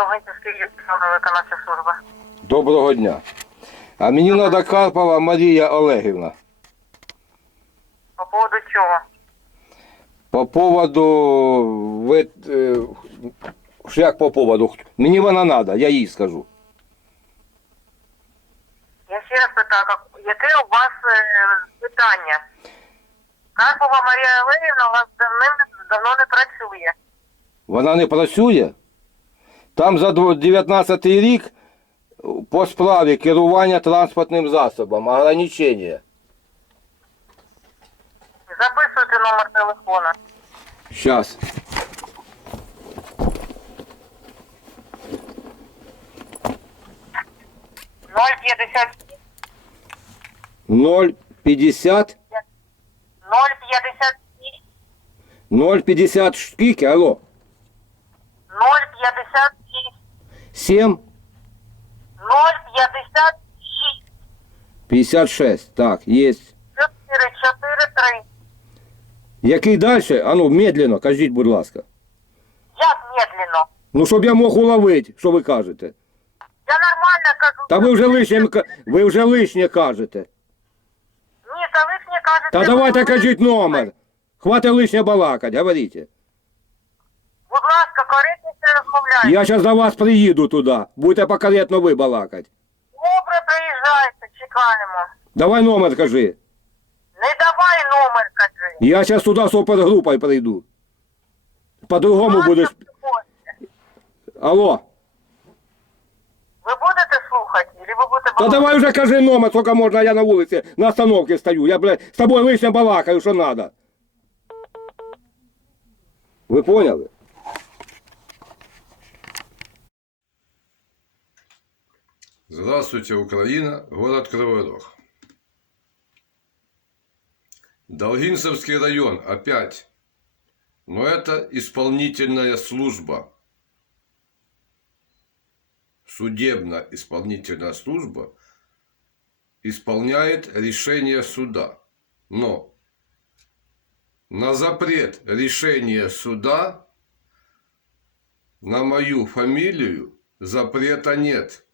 Державна виконавча служба. Доброго дня. А мені треба Карпова Марія Олегівна. По поводу чого? По поводу. Ви, е, як по поводу? Мені вона треба, я їй скажу. Я ще раз питаю, яке у вас е, питання? Карпова Марія Олегівна у вас давним давно не працює. Вона не працює. Там за дво- 19 рік по справі керування транспортним засобом, ограничення. Записуйте номер телефона. Сейчас. Ноль п'ятдесят 050 ноль п'ятдесят 050 скільки, алло? ноль п'ятдесят шість 7 ноль п'ятдесят шість 56. Так, є. чотири чотири три. Який далі? А ну, медленно, кажіть, будь ласка. Як медленно? Ну, щоб я мог уловити, що ви кажете. Я нормально кажу. Та ви вже лишнє, ка- ви вже лишнє кажете. Ні, та ви ж мені кажете. Та ви давайте будете кажіть номер. слухати. Хватить лишнє балакать, говорите. Будь ласка, коректніше розмовляйте. Я зараз до вас приїду туди. Будете поконкретно ви балакати. Добре, приїжджайте, чекаємо. Давай номер кажи. Не давай номер, кажи. Я зараз туди з опергрупою прийду. По-другому будеш. Алло. Ви будете слухати, чи ви будете Та балакати? давай вже кажи номер, сколько можна, я на вулиці на остановці стою. Я, блядь, з тобою лишнє балакаю, що надо. Ви поняли? Здравствуйте, Украина, город Кривой Рог. Долгинцевский район опять. Но это исполнительная служба. Судебно-исполнительная служба исполняет решение суда. Но на запрет решения суда на мою фамилию запрета нет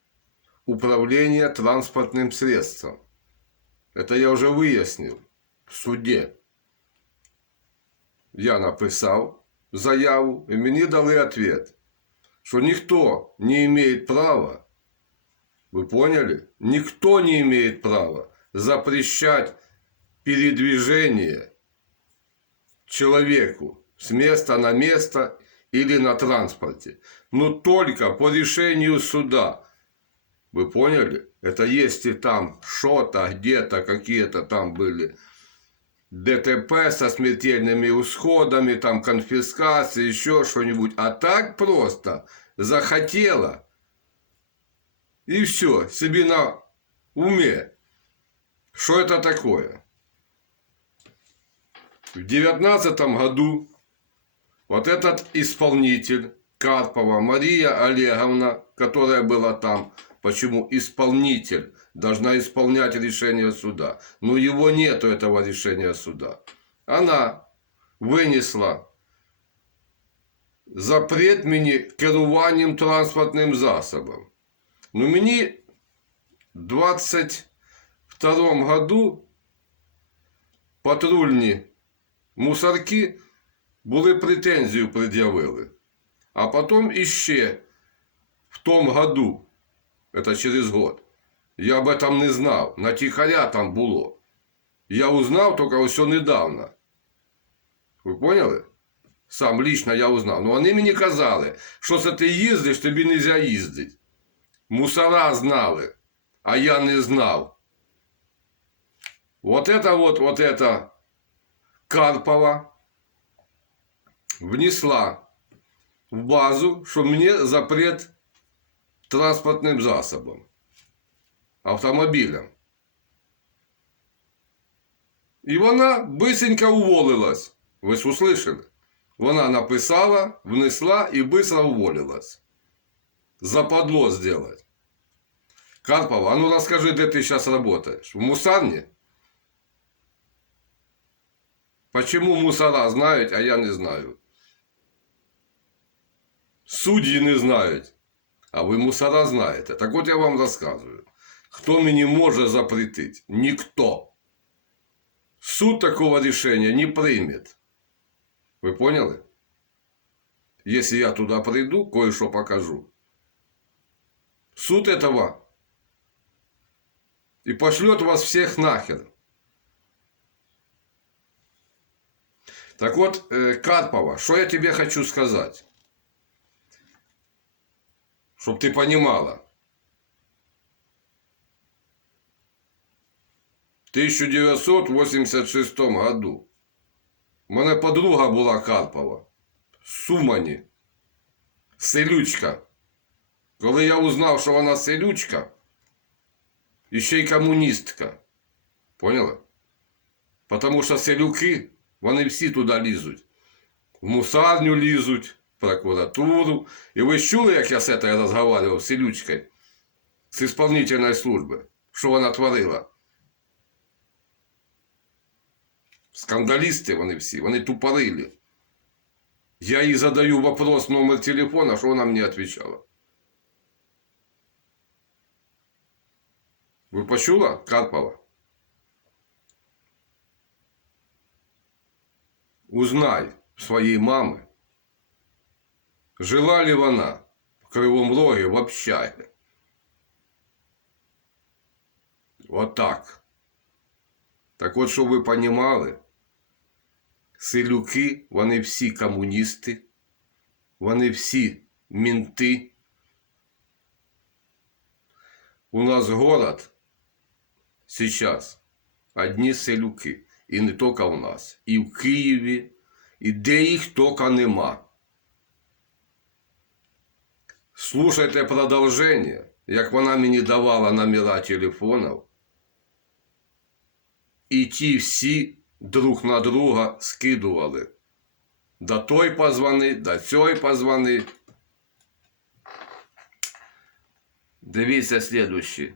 управления транспортным средством. Это я уже выяснил в суде. Я написав заяву, і мені дали ответ, що ніхто не имеет права, вы поняли? Никто не имеет права запрещать передвижение человеку с места на место или на транспорте, но только по решению суда. вы поняли? Это если там что-то, где-то, какие-то там были ДТП со смертельными исходами, там конфискация, еще что-нибудь. А так просто захотела. И все, себе на уме. Что это такое? В девятнадцатом году вот этот исполнитель Карпова Мария Олеговна, которая была там, почему исполнитель должна исполнять решение суда. Но его нету этого решения суда. Она вынесла запрет мені керуванням транспортним засобом. Ну мені в 22 году патрульні мусорки були претензію пред'явили. А потом іще в том году, это через год, я об этом не знав. На тихаря там було. Я узнав тільки ось недавно. Ви поняли? Сам лично я узнав. Ну вони мені казали, що це ти їздиш, тобі не можна їздити. Мусора знали, а я не знав. Вот это вот, вот это Карпова внесла в базу, що мені запрет транспортним засобом, автомобілем. І вона бисенько уволилась. Ви ж услышали? Вона написала, внесла і быстро уволилась. Западло сделать. Карпова, а ну расскажи, где ты сейчас работаешь? В мусарне? Почему мусора знают, а я не знаю? Судьи не знають. А ви мусора знаєте. Так от я вам розказую. Хто мені може запретити? Ніхто. Суд такого рішення не прийме. Ви поняли? Если я туда приду, кое-что покажу. Суд этого и пошлет вас всех нахер. Так вот, э, Карпова, что я тебе хочу сказать? Чтоб ты понимала. В 1986 году у мене подруга була Карпова. Сумані. Селючка. Коли я узнав, що вона селючка, і ще й комуністка. Поняла? Потому що селюки, вони всі туди лізуть. В мусарню лізуть, в прокуратуру. І ви ж чули, як я з цією розмовляв, з селючкою, з ісполнительної служби, що вона творила? Скандалісти вони всі, вони тупорили. Я ей задаю вопрос, номер телефона, что она мне отвечала. Вы почула, Карпова? Узнай своей мамы, жила ли она в Кривом Роге в общаге. Вот так. Так от, щоб ви понімали, селюки, вони всі комуністи, вони всі мінти. У нас город сейчас одні селюки. І не тільки у нас, і в Києві, і де їх тільки нема. Слушайте продовження, як вона мені давала номера телефонів. І ті всі друг на друга скидували. До той позвони, до цей позвони. Дивіться слідуючий.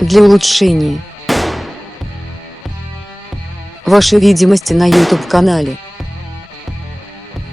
для улучшения вашей видимости на YouTube-канале.